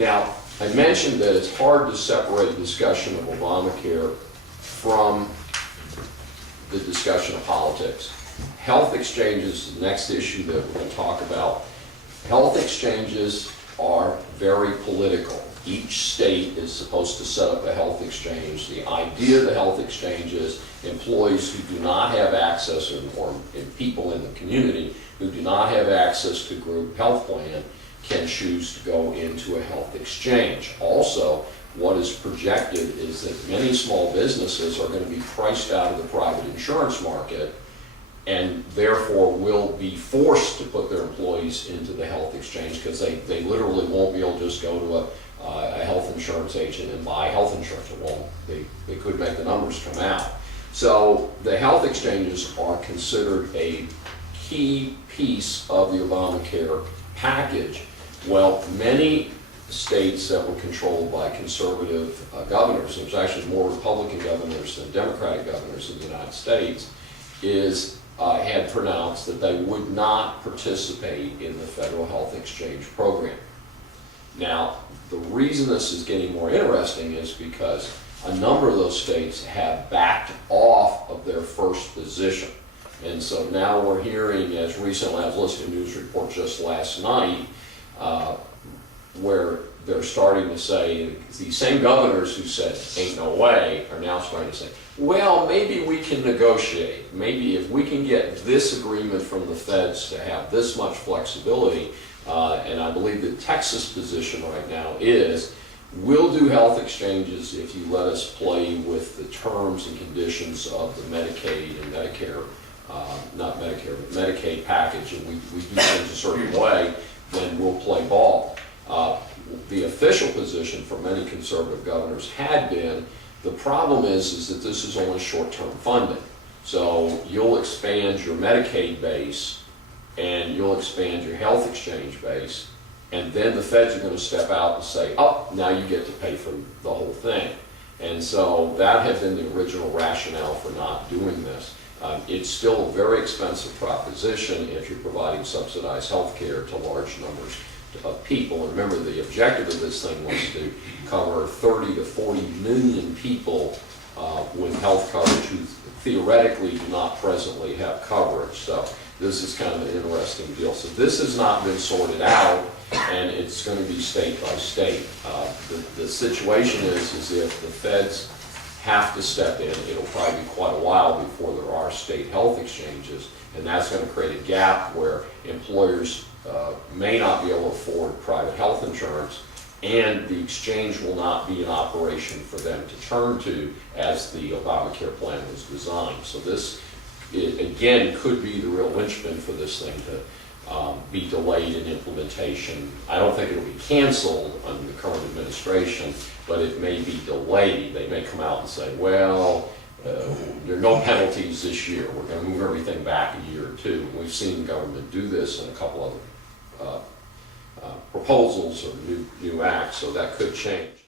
Now, I mentioned that it's hard to separate discussion of Obamacare from the discussion of politics. Health exchanges is the next issue that we're going to talk about. Health exchanges are very political. Each state is supposed to set up a health exchange. The idea of the health exchange is employees who do not have access, or people in the community who do not have access to group health plan can choose to go into a health exchange. Also, what is projected is that many small businesses are going to be priced out of the private insurance market and therefore will be forced to put their employees into the health exchange because they literally won't be able to just go to a health insurance agent and buy health insurance. It won't. They could make the numbers come out. So the health exchanges are considered a key piece of the Obamacare package. Well, many states that were controlled by conservative governors, there's actually more Republican governors than Democratic governors in the United States, had pronounced that they would not participate in the federal health exchange program. Now, the reason this is getting more interesting is because a number of those states have backed off of their first position. And so now we're hearing, as recently, I was listening to a news report just last night, where they're starting to say, these same governors who said, ain't no way, are now starting to say, well, maybe we can negotiate. Maybe if we can get this agreement from the feds to have this much flexibility, and I believe the Texas position right now is, we'll do health exchanges if you let us play with the terms and conditions of the Medicaid and Medicare, not Medicare, but Medicaid package, and we do things a certain way, then we'll play ball. The official position for many conservative governors had been, the problem is that this is only short-term funding. So you'll expand your Medicaid base and you'll expand your health exchange base, and then the feds are going to step out and say, oh, now you get to pay for the whole thing. And so that had been the original rationale for not doing this. It's still a very expensive proposition if you're providing subsidized health care to large numbers of people. And remember, the objective of this thing was to cover 30 to 40 million people with health coverage who theoretically do not presently have coverage. So this is kind of an interesting deal. So this has not been sorted out, and it's going to be state by state. The situation is if the feds have to step in, it'll probably be quite a while before there are state health exchanges, and that's going to create a gap where employers may not be able to afford private health insurance, and the exchange will not be in operation for them to turn to as the Obamacare plan was designed. So this, again, could be the real linchpin for this thing to be delayed in implementation. I don't think it'll be canceled under the current administration, but it may be delayed. They may come out and say, well, there are no penalties this year. We're going to move everything back a year or two. We've seen the government do this in a couple other proposals or new acts, so that could change.